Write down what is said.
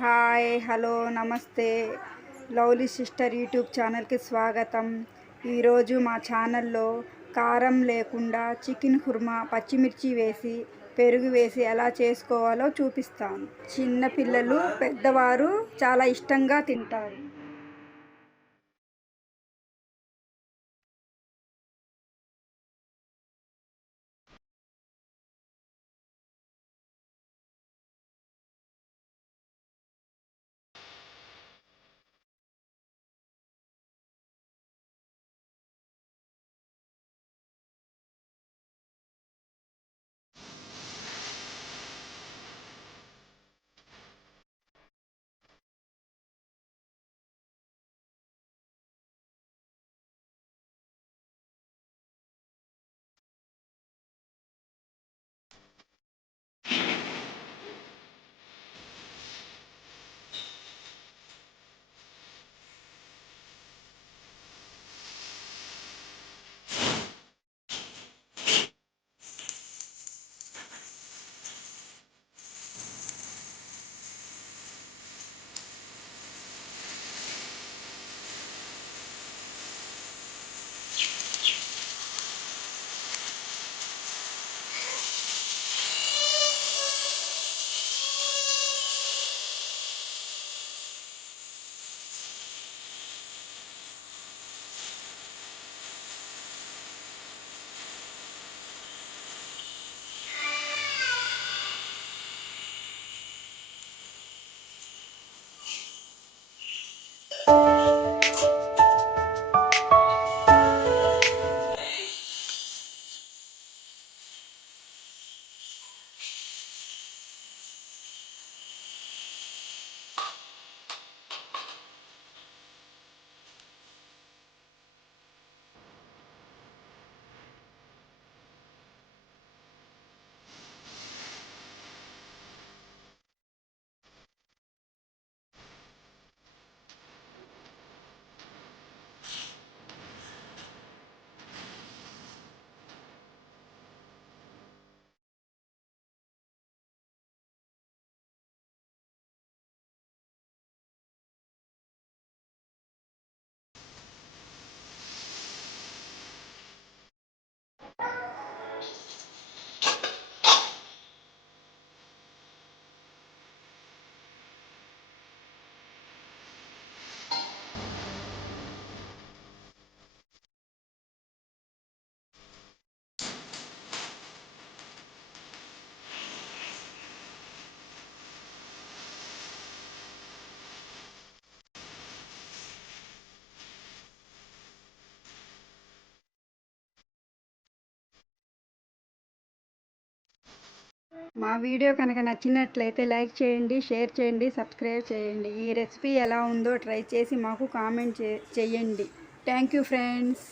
Hi hello నమస్తే. Lovely sister YouTube ఛానల్కి స్వాగతం. ఈరోజు మా ఛానల్లో కారం లేకుండా చికెన్ కుర్మా పచ్చిమిర్చి వేసి పెరుగు వేసి ఎలా చేసుకోవాలో చూపిస్తాను. చిన్నపిల్లలు పెద్దవారు చాలా ఇష్టంగా తింటారు. మా వీడియో కనుక నచ్చినట్లయితే లైక్ చేయండి, షేర్ చేయండి, సబ్స్క్రైబ్ చేయండి. ఈ రెసిపీ ఎలా ఉందో ట్రై చేసి మాకు కామెంట్ చేయండి. Thank you friends.